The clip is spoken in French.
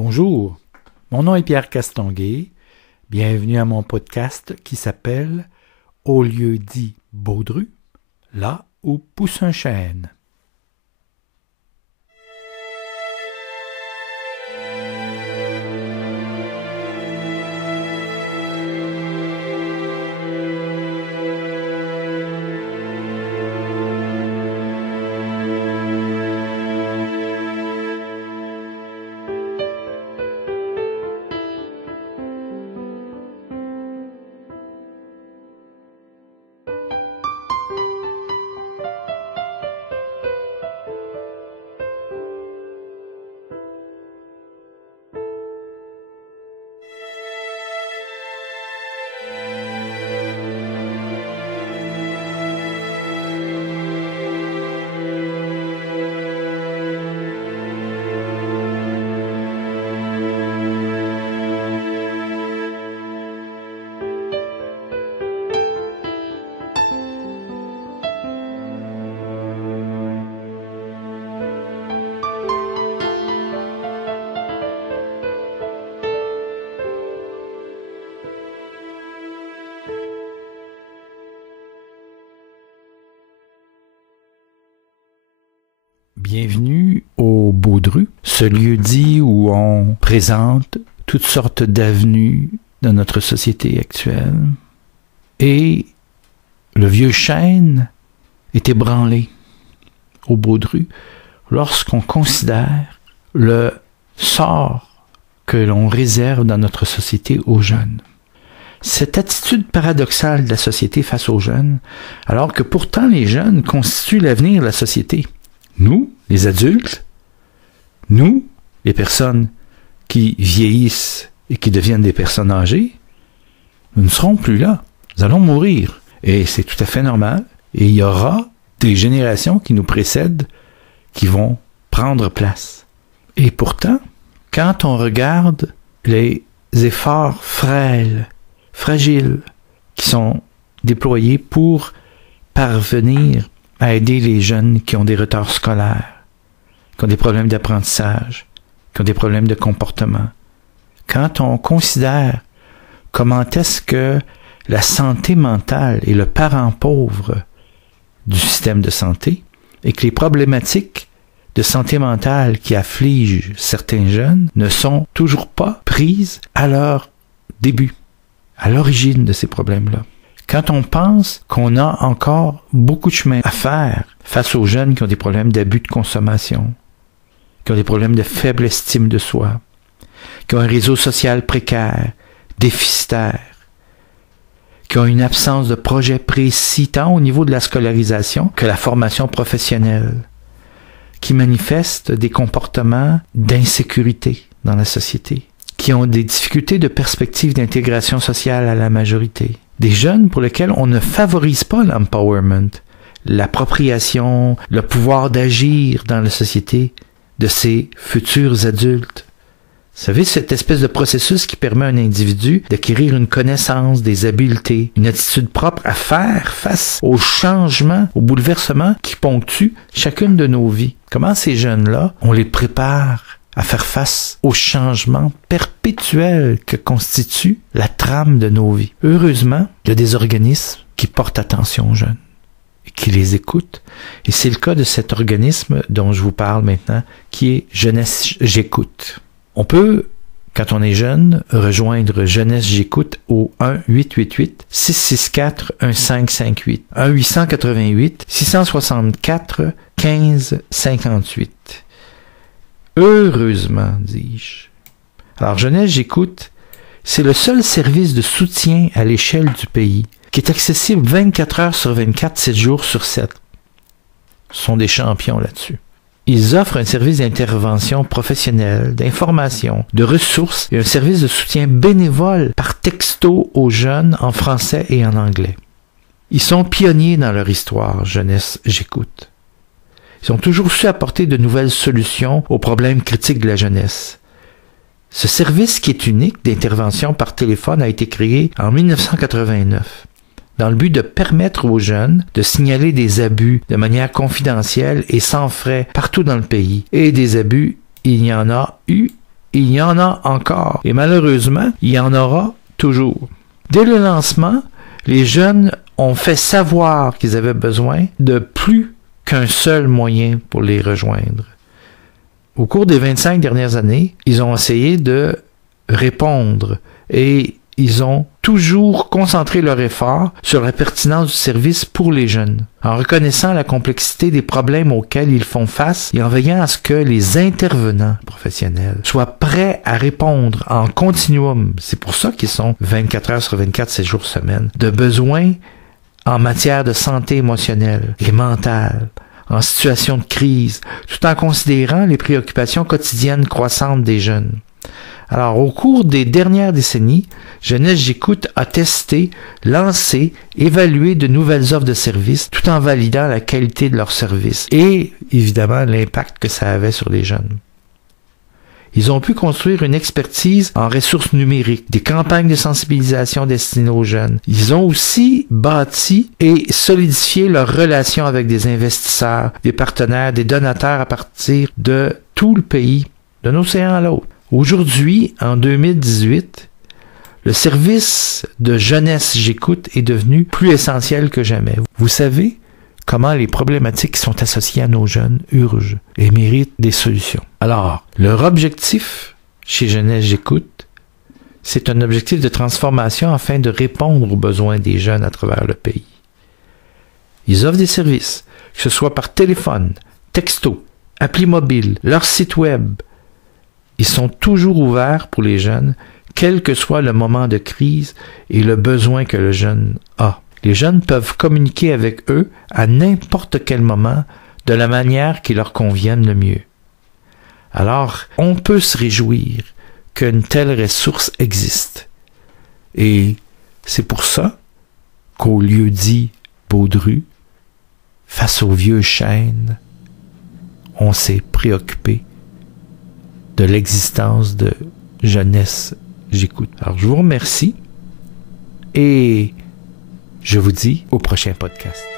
Bonjour, mon nom est Pierre Castonguay. Bienvenue à mon podcast qui s'appelle « Au lieu dit Baudru, là où pousse un chêne ». Bienvenue au Baudru, ce lieu-dit où on présente toutes sortes d'avenues dans notre société actuelle. Et le vieux chêne est ébranlé au Baudru lorsqu'on considère le sort que l'on réserve dans notre société aux jeunes. Cette attitude paradoxale de la société face aux jeunes, alors que pourtant les jeunes constituent l'avenir de la société. Nous, les adultes, nous, les personnes qui vieillissent et qui deviennent des personnes âgées, nous ne serons plus là. Nous allons mourir. Et c'est tout à fait normal. Et il y aura des générations qui nous précèdent qui vont prendre place. Et pourtant, quand on regarde les efforts fragiles qui sont déployés pour parvenir à aider les jeunes qui ont des retards scolaires, qui ont des problèmes d'apprentissage, qui ont des problèmes de comportement. Quand on considère comment est-ce que la santé mentale est le parent pauvre du système de santé et que les problématiques de santé mentale qui affligent certains jeunes ne sont toujours pas prises à leur début, à l'origine de ces problèmes-là. Quand on pense qu'on a encore beaucoup de chemin à faire face aux jeunes qui ont des problèmes d'abus de consommation, qui ont des problèmes de faible estime de soi, qui ont un réseau social précaire, déficitaire, qui ont une absence de projet précis tant au niveau de la scolarisation que la formation professionnelle, qui manifestent des comportements d'insécurité dans la société, qui ont des difficultés de perspective d'intégration sociale à la majorité. Des jeunes pour lesquels on ne favorise pas l'empowerment, l'appropriation, le pouvoir d'agir dans la société de ces futurs adultes. Vous savez, cette espèce de processus qui permet à un individu d'acquérir une connaissance, des habiletés, une attitude propre à faire face aux changements, aux bouleversements qui ponctuent chacune de nos vies. Comment ces jeunes-là, on les prépare à faire face aux changements perpétuels que constitue la trame de nos vies. Heureusement, il y a des organismes qui portent attention aux jeunes et qui les écoutent. Et c'est le cas de cet organisme dont je vous parle maintenant, qui est Jeunesse J'écoute. On peut, quand on est jeune, rejoindre Jeunesse J'écoute au 1-888-664-1558. 1-888-664-1558. Heureusement, dis-je. Alors, Jeunesse J'écoute, c'est le seul service de soutien à l'échelle du pays qui est accessible 24 heures sur 24, 7 jours sur 7. Ce sont des champions là-dessus. Ils offrent un service d'intervention professionnelle, d'information, de ressources et un service de soutien bénévole par texto aux jeunes en français et en anglais. Ils sont pionniers dans leur histoire, Jeunesse J'écoute. Ils ont toujours su apporter de nouvelles solutions aux problèmes critiques de la jeunesse. Ce service qui est unique d'intervention par téléphone a été créé en 1989 dans le but de permettre aux jeunes de signaler des abus de manière confidentielle et sans frais partout dans le pays. Et des abus, il y en a eu il y en a encore. Et malheureusement, il y en aura toujours. Dès le lancement, les jeunes ont fait savoir qu'ils avaient besoin de plus qu'un seul moyen pour les rejoindre. Au cours des 25 dernières années, ils ont essayé de répondre et ils ont toujours concentré leur effort sur la pertinence du service pour les jeunes, en reconnaissant la complexité des problèmes auxquels ils font face et en veillant à ce que les intervenants professionnels soient prêts à répondre en continuum. C'est pour ça qu'ils sont 24 heures sur 24, 7 jours semaine, de besoins en matière de santé émotionnelle et mentale, en situation de crise, tout en considérant les préoccupations quotidiennes croissantes des jeunes. Alors, au cours des dernières décennies, Jeunesse J'écoute a testé, lancé, évalué de nouvelles offres de services tout en validant la qualité de leurs services et, évidemment, l'impact que ça avait sur les jeunes. Ils ont pu construire une expertise en ressources numériques, des campagnes de sensibilisation destinées aux jeunes. Ils ont aussi bâti et solidifié leurs relations avec des investisseurs, des partenaires, des donateurs à partir de tout le pays, d'un océan à l'autre. Aujourd'hui, en 2018, le service de Jeunesse J'écoute est devenu plus essentiel que jamais. Vous savez comment les problématiques qui sont associées à nos jeunes urgent et méritent des solutions. Alors, leur objectif chez Jeunesse J'écoute, c'est un objectif de transformation afin de répondre aux besoins des jeunes à travers le pays. Ils offrent des services, que ce soit par téléphone, texto, appli mobile, leur site web. Ils sont toujours ouverts pour les jeunes, quel que soit le moment de crise et le besoin que le jeune a. Les jeunes peuvent communiquer avec eux à n'importe quel moment de la manière qui leur convienne le mieux. Alors, on peut se réjouir qu'une telle ressource existe. Et c'est pour ça qu'au lieu-dit Baudru, face aux vieux chênes, on s'est préoccupé de l'existence de Jeunesse J'écoute. Alors, je vous remercie et je vous dis au prochain podcast.